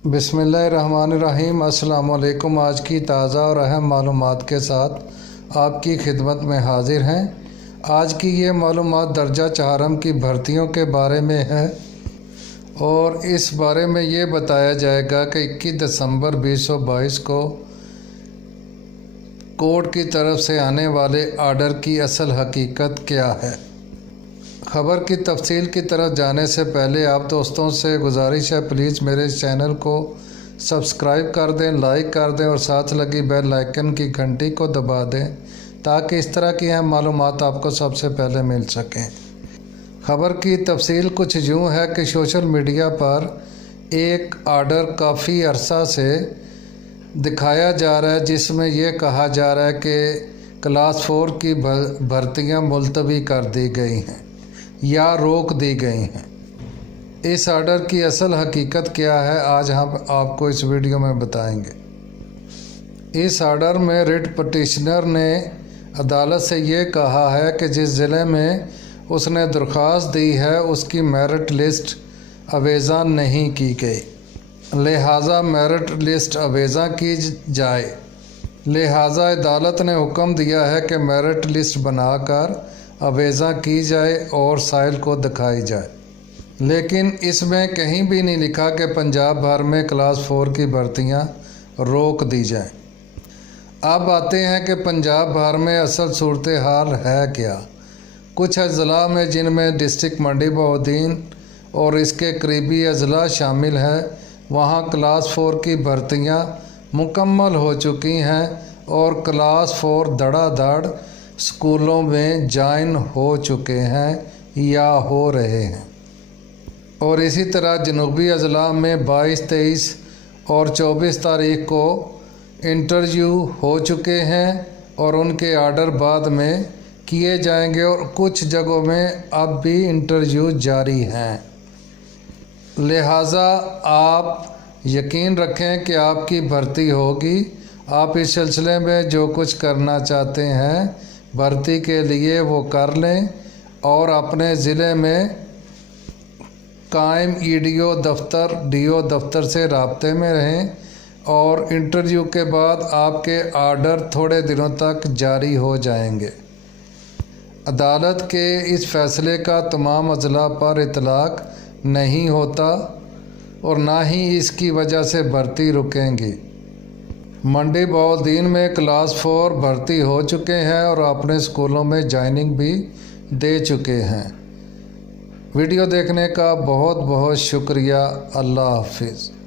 बिस्मिल्लाहिर्रहमानिर्रहीम। अस्सलाम वालेकुम। आज की ताज़ा और अहम मालूमात के साथ आपकी खिदमत में हाजिर हैं। आज की ये मालूमात दर्जा चहारम की भर्तियों के बारे में है और इस बारे में ये बताया जाएगा कि 21 दिसंबर 2022 को कोर्ट की तरफ से आने वाले आर्डर की असल हकीकत क्या है। ख़बर की तफसील की तरफ जाने से पहले आप दोस्तों से गुजारिश है, प्लीज़ मेरे इस चैनल को सब्सक्राइब कर दें, लाइक कर दें और साथ लगी बेल आइकन की घंटी को दबा दें ताकि इस तरह की अहम मालूमात आपको सबसे पहले मिल सकें। ख़बर की तफसील कुछ यूँ है कि सोशल मीडिया पर एक आर्डर काफ़ी अरसा से दिखाया जा रहा है जिसमें यह कहा जा रहा है कि क्लास 4 की भर्तियाँ मुलतवी कर दी गई हैं या रोक दी गई हैं। इस आर्डर की असल हकीकत क्या है आज हम आपको इस वीडियो में बताएंगे। इस आर्डर में रिट पटिशनर ने अदालत से ये कहा है कि जिस ज़िले में उसने दरख्वास्त दी है उसकी मेरिट लिस्ट अवेज़ा नहीं की गई, लिहाजा मेरिट लिस्ट अवेज़ा की जाए। लिहाजा अदालत ने हुक्म दिया है कि मेरिट लिस्ट बनाकर अवेज़ा की जाए और साइल को दिखाई जाए। लेकिन इसमें कहीं भी नहीं लिखा कि पंजाब भर में क्लास 4 की भर्तियां रोक दी जाएं। अब आते हैं कि पंजाब भर में असल सूरत हाल है क्या। कुछ अजला में जिनमें डिस्ट्रिक्ट मंडी बहाउद्दीन और इसके करीबी अजला शामिल है, वहाँ क्लास 4 की भर्तियाँ मुकम्मल हो चुकी हैं और क्लास 4 धड़ाधड़ स्कूलों में ज्वाइन हो चुके हैं या हो रहे हैं। और इसी तरह जनूबी अजला में 22, 23 और 24 तारीख को इंटरव्यू हो चुके हैं और उनके आर्डर बाद में किए जाएंगे और कुछ जगहों में अब भी इंटरव्यू जारी हैं। लिहाजा आप यकीन रखें कि आपकी भर्ती होगी। आप इस सिलसिले में जो कुछ करना चाहते हैं भर्ती के लिए वो कर लें और अपने ज़िले में कायम ईडीओ दफ्तर, डीओ दफ्तर से राब्ते में रहें और इंटरव्यू के बाद आपके आर्डर थोड़े दिनों तक जारी हो जाएंगे। अदालत के इस फैसले का तमाम अजला पर इतलाक नहीं होता और ना ही इसकी वजह से भर्ती रुकेंगी। मंडी बहाउद्दीन में क्लास 4 भर्ती हो चुके हैं और अपने स्कूलों में ज्वाइनिंग भी दे चुके हैं। वीडियो देखने का बहुत बहुत शुक्रिया। अल्लाह हाफिज़।